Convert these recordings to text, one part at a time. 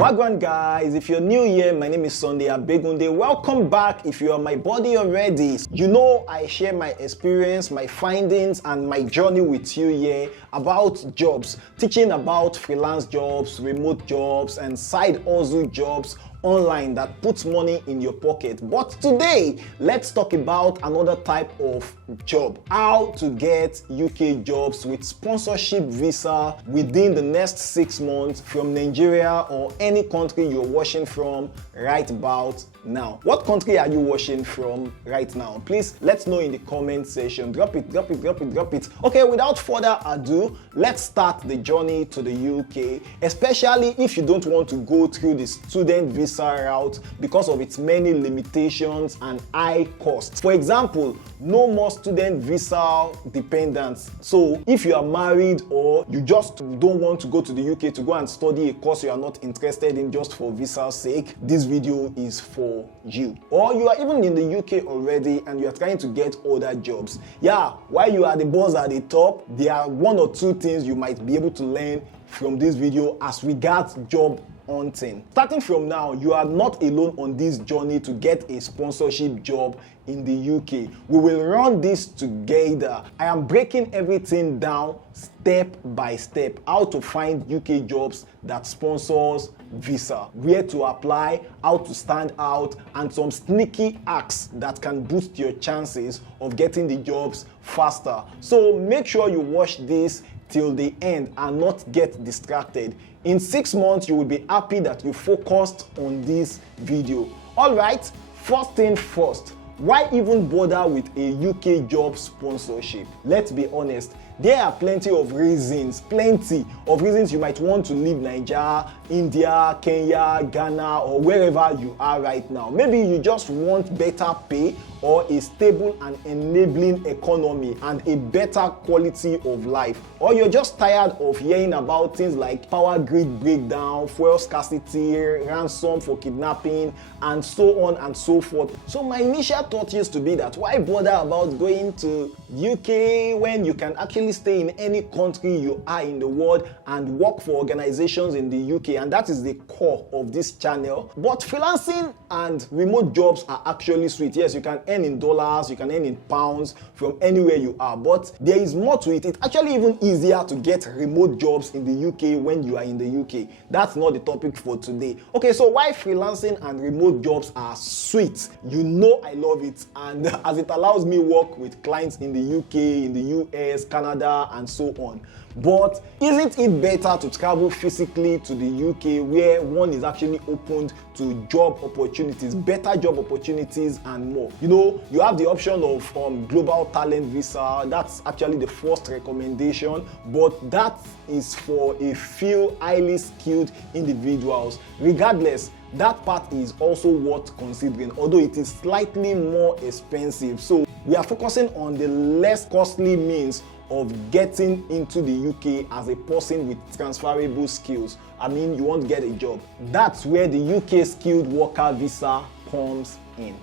Wagwan guys, if you're new here, my name is Sunday Abegunde. Welcome back if you are my buddy already. You know I share my experience, my findings and my journey with you here about jobs, teaching about freelance jobs, remote jobs and side hustle jobs online that puts money in your pocket. But today, let's talk about another type of job. How to get UK jobs with sponsorship visa within the next 6 months from Nigeria or any country you're watching from right about now. What country are you watching from right now? Please let us know in the comment section. Drop it. Okay, without further ado, let's start the journey to the UK, especially if you don't want to go through the student visa route because of its many limitations and high costs. For example, no more student visa dependents. So if you are married or you just don't want to go to the UK to go and study a course you are not interested in just for visa's sake, this video is for you. Or you are even in the UK already and you are trying to get other jobs. Yeah, while you are the boss at the top, there are 1 or 2 things you might be able to learn from this video as regards job hunting. Starting from now, you are not alone on this journey to get a sponsorship job in the UK. We will run this together. I am breaking everything down step by step. How to find UK jobs that sponsors visa, where to apply, how to stand out, and some sneaky hacks that can boost your chances of getting the jobs faster. So make sure you watch this till the end and not get distracted. In 6 months, you will be happy that you focused on this video. All right, first thing first, why even bother with a UK job sponsorship? Let's be honest, there are plenty of reasons you might want to leave Nigeria, India, Kenya, Ghana, or wherever you are right now. Maybe you just want better pay or a stable and enabling economy and a better quality of life. Or you're just tired of hearing about things like power grid breakdown, fuel scarcity, ransom for kidnapping, and so on and so forth. So my initial thought used to be that why bother about going to UK when you can actually stay in any country you are in the world and work for organizations in the UK, and that is the core of this channel. But freelancing and remote jobs are actually sweet. Yes, you can earn in dollars, you can earn in pounds from anywhere you are, but there is more to it. It's actually even easier to get remote jobs in the UK when you are in the UK. That's not the topic for today. Okay, so why freelancing and remote jobs are sweet? You know I love it, and as it allows me work with clients in the UK, in the US, Canada, and so on. But isn't it better to travel physically to the UK where one is actually opened to job opportunities, better job opportunities and more? You know, you have the option of global talent visa. That's actually the first recommendation, but that is for a few highly skilled individuals. Regardless, that part is also worth considering, although it is slightly more expensive. So we are focusing on the less costly means of getting into the UK as a person with transferable skills. I mean, you want to get a job. That's where the UK skilled worker visa comes in.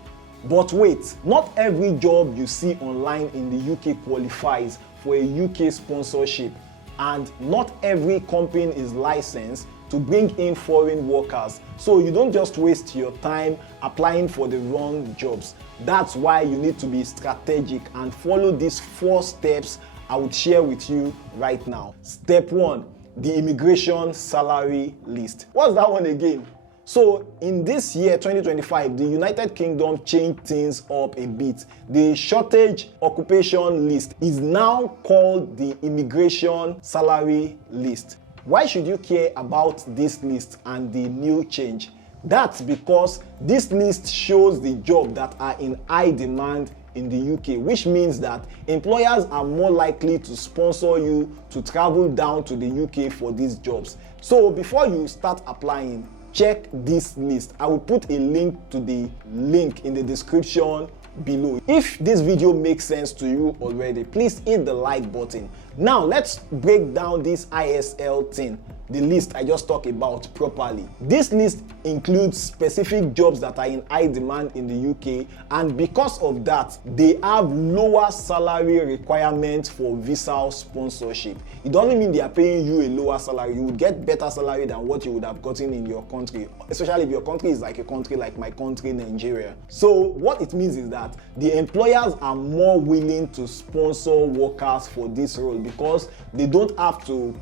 But wait, not every job you see online in the UK qualifies for a UK sponsorship, and not every company is licensed to bring in foreign workers. So you don't just waste your time applying for the wrong jobs. That's why you need to be strategic and follow these 4 steps I would share with you right now. Step 1, the immigration salary list. What's that one again? So in this year 2025, the United Kingdom changed things up a bit. The shortage occupation list is now called the immigration salary list. Why should you care about this list and the new change? That's because this list shows the jobs that are in high demand in the UK, which means that employers are more likely to sponsor you to travel down to the UK for these jobs. So before you start applying, check this list. I will put a link to the link in the description below. If this video makes sense to you already, please hit the like button. Now let's break down this ISL thing. the list I just talked about properly. This list includes specific jobs that are in high demand in the UK, and because of that, they have lower salary requirements for visa sponsorship. It doesn't mean they are paying you a lower salary. You would get better salary than what you would have gotten in your country, especially if your country is like a country like my country, Nigeria. So what it means is that the employers are more willing to sponsor workers for this role because they don't have to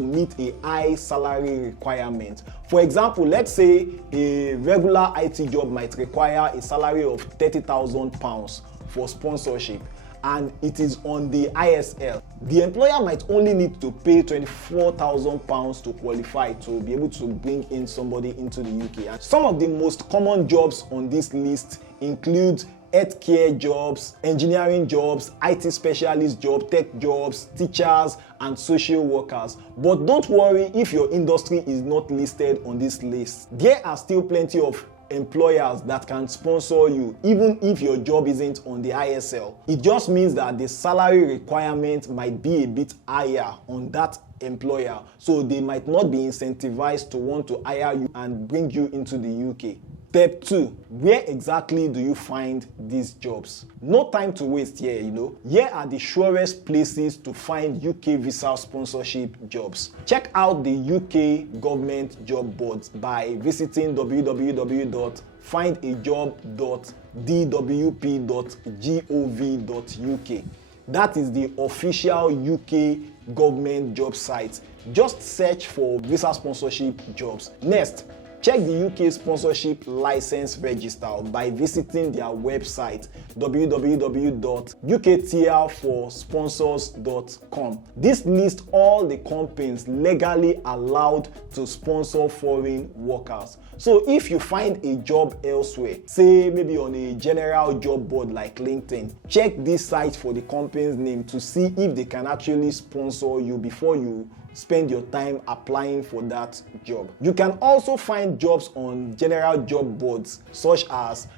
meet a high salary requirement. For example, let's say a regular IT job might require a salary of £30,000 for sponsorship, and it is on the ISL. The employer might only need to pay £24,000 to qualify to be able to bring in somebody into the UK. And some of the most common jobs on this list include healthcare jobs, engineering jobs, IT specialist jobs, tech jobs, teachers, and social workers. But don't worry if your industry is not listed on this list. There are still plenty of employers that can sponsor you even if your job isn't on the ISL. It just means that the salary requirement might be a bit higher on that employer, so they might not be incentivized to want to hire you and bring you into the UK. Step 2, where exactly do you find these jobs? No time to waste here, Here are the surest places to find UK visa sponsorship jobs. Check out the UK government job boards by visiting www.findajobs.dwp.gov.uk. That is the official UK government job site. Just search for visa sponsorship jobs. Next, check the UK sponsorship license register by visiting their website www.uktlforsponsors.com. This lists all the companies legally allowed to sponsor foreign workers. So if you find a job elsewhere, say maybe on a general job board like LinkedIn, check this site for the company's name to see if they can actually sponsor you before you spend your time applying for that job. You can also find jobs on general job boards such as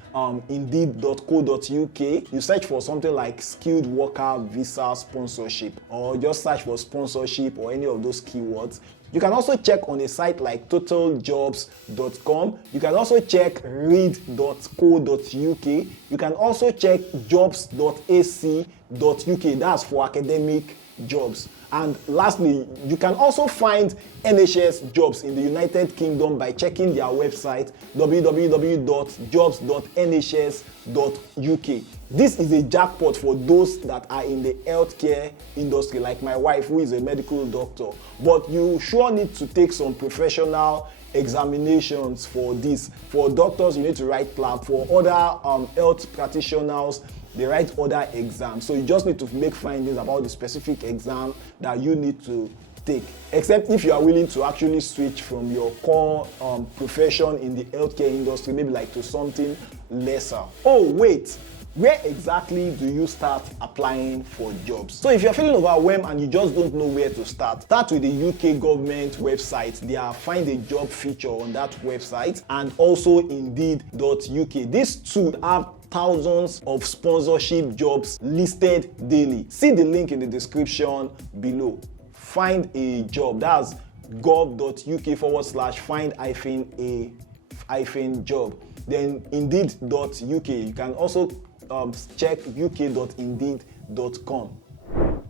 indeed.co.uk. You search for something like skilled worker visa sponsorship, or just search for sponsorship or any of those keywords. You can also check on a site like totaljobs.com. You can also check read.co.uk. You can also check jobs.ac.uk. That's for academic jobs. And lastly, you can also find NHS jobs in the United Kingdom by checking their website www.jobs.nhs.uk. This is a jackpot for those that are in the healthcare industry, like my wife, who is a medical doctor. But you sure need to take some professional examinations for this. For doctors, you need to write lab. For other health practitioners, they write other exams. So you just need to make findings about the specific exam that you need to take, except if you are willing to actually switch from your core profession in the healthcare industry, maybe like to something lesser. Oh wait, where exactly do you start applying for jobs? So if you're feeling overwhelmed and you just don't know where to start with the UK government website. There find a job feature on that website, and also indeed.uk. These two have thousands of sponsorship jobs listed daily. See the link in the description below. Find a job. That's gov.uk/find-a-job. Then indeed.uk. You can also check uk.indeed.com.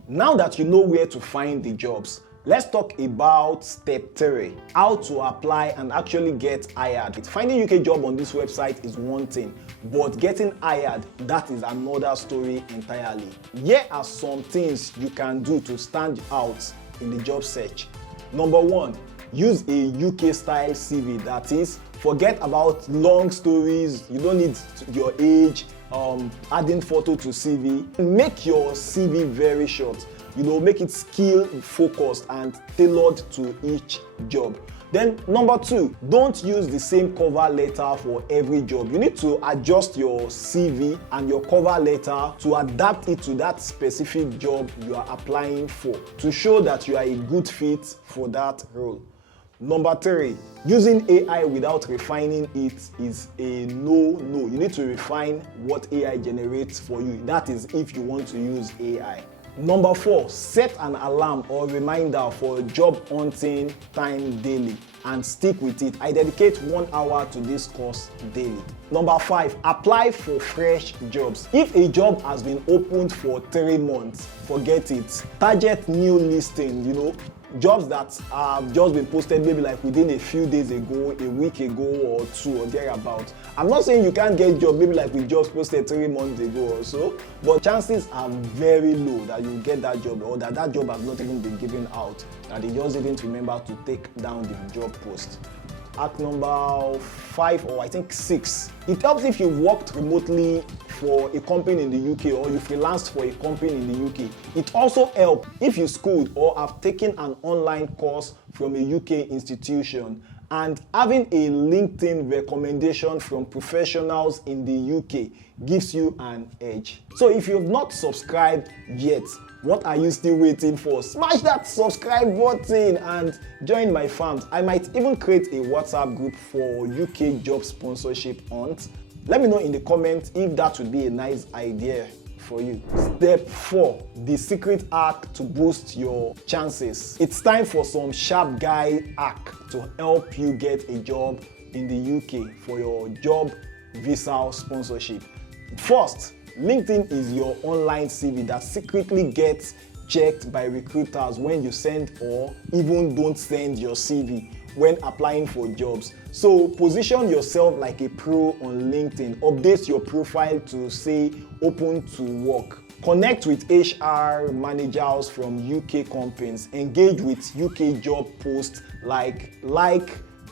Now that you know where to find the jobs, let's talk about step 3, how to apply and actually get hired. Finding UK job on this website is one thing, but getting hired, that is another story entirely. Here are some things you can do to stand out in the job search. Number 1, use a UK style CV. That is, forget about long stories. You don't need your age, adding photo to CV. Make your CV very short. Make it skill focused and tailored to each job. Then number 2, don't use the same cover letter for every job. You need to adjust your CV and your cover letter to adapt it to that specific job you are applying for, to show that you are a good fit for that role. Number 3, using AI without refining it is a no. You need to refine what AI generates for you. That is if you want to use AI. Number 4, set an alarm or reminder for job hunting time daily and stick with it. I dedicate 1 hour to this course daily. Number 5, apply for fresh jobs. If a job has been opened for 3 months, forget it. Target new listing, jobs that have just been posted maybe like within a few days ago, a week ago or 2 or thereabout. I'm not saying you can't get job maybe like we just posted 3 months ago or so, but chances are very low that you get that job or that job has not even been given out, that they just didn't remember to take down the job post. Hack number 5 or I think 6. It helps if you worked remotely for a company in the UK or you freelanced for a company in the UK. It also helps if you schooled or have taken an online course from a UK institution, and having a LinkedIn recommendation from professionals in the UK gives you an edge. So if you've not subscribed yet, what are you still waiting for? Smash that subscribe button and join my fam. I might even create a WhatsApp group for UK job sponsorship hunt. Let me know in the comments if that would be a nice idea for you. Step 4, the secret hack to boost your chances. It's time for some sharp guy hack to help you get a job in the UK for your job visa sponsorship. First, LinkedIn is your online CV that secretly gets checked by recruiters when you send or even don't send your CV when applying for jobs. So position yourself like a pro on LinkedIn. Update your profile to say open to work. Connect with HR managers from UK companies. Engage with UK job posts like,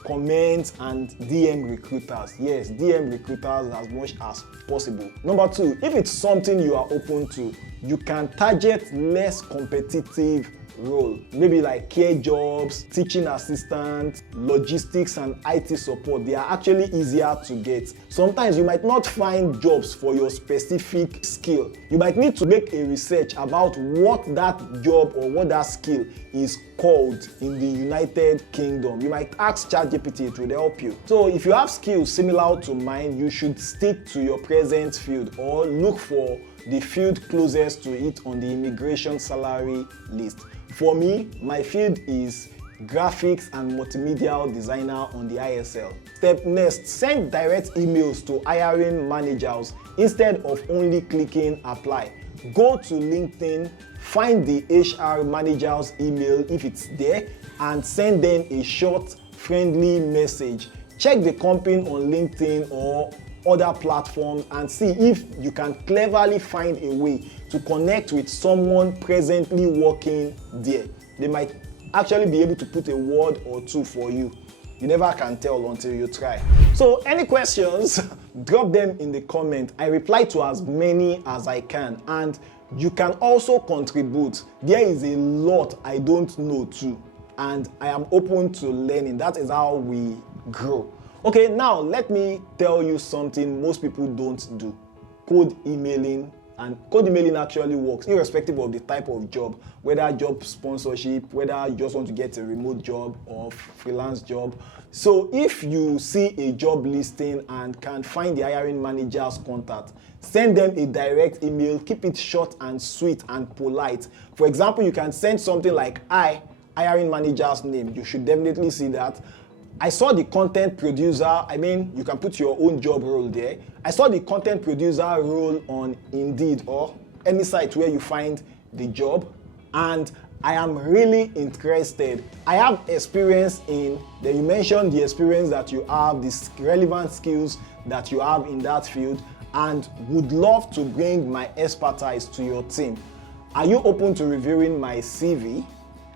comment, and DM recruiters. Yes, DM recruiters as much as possible. Number 2, if it's something you are open to, you can target less competitive role, maybe like care jobs, teaching assistant, logistics and IT support. They are actually easier to get. Sometimes you might not find jobs for your specific skill. You might need to make a research about what that job or what that skill is called in the United Kingdom. You might ask ChatGPT, it will help you. So if you have skills similar to mine, you should stick to your present field or look for the field closest to it on the immigration salary list. For me, my field is graphics and multimedia designer on the ISL. Step next, send direct emails to hiring managers instead of only clicking apply. Go to LinkedIn, find the HR manager's email if it's there, and send them a short, friendly message. Check the company on LinkedIn or other platforms and see if you can cleverly find a way to connect with someone presently working there. They might actually be able to put a word or two for you. You never can tell until you try. So any questions, drop them in the comment. I reply to as many as I can, and you can also contribute. There is a lot I don't know too, and I am open to learning. That is how we grow. Okay, now let me tell you something most people don't do. Cold emailing. And cold emailing actually works irrespective of the type of job, whether job sponsorship, whether you just want to get a remote job or freelance job. So if you see a job listing and can find the hiring manager's contact, send them a direct email. Keep it short and sweet and polite. For example, you can send something like, "Hi, hiring manager's name." You should definitely see that. "I saw the content producer," you can put your own job role there. "I saw the content producer role on Indeed or any site where you find the job, and I am really interested. I have experience in," then you mention the experience that you have, the relevant skills that you have in that field, "and would love to bring my expertise to your team. Are you open to reviewing my CV?"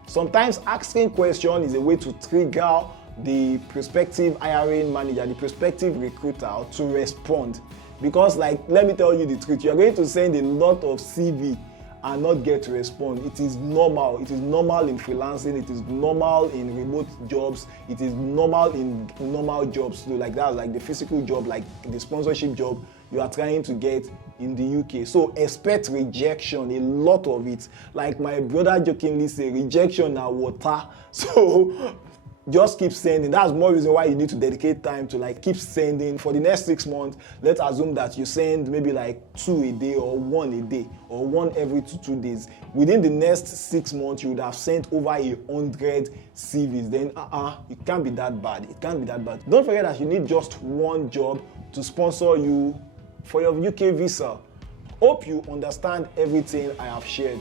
Sometimes asking questions is a way to trigger the prospective hiring manager, the prospective recruiter to respond. Because let me tell you the truth, you're going to send a lot of CV and not get to respond. It is normal. It is normal in freelancing. It is normal in remote jobs. It is normal in normal jobs too. Like the physical job, like the sponsorship job you are trying to get in the UK. So expect rejection, a lot of it. Like my brother jokingly say, rejection na water. So just keep sending. That's more reason why you need to dedicate time to like keep sending. For the next 6 months, let's assume that you send maybe like 2 a day or 1 a day or 1 every 2 days. Within the next 6 months, you would have sent over 100 CVs. Then it can't be that bad. It can't be that bad. Don't forget that you need just 1 job to sponsor you for your UK visa. Hope you understand everything I have shared.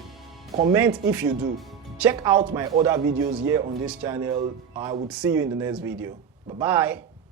Comment if you do. Check out my other videos here on this channel. I would see you in the next video. Bye-bye.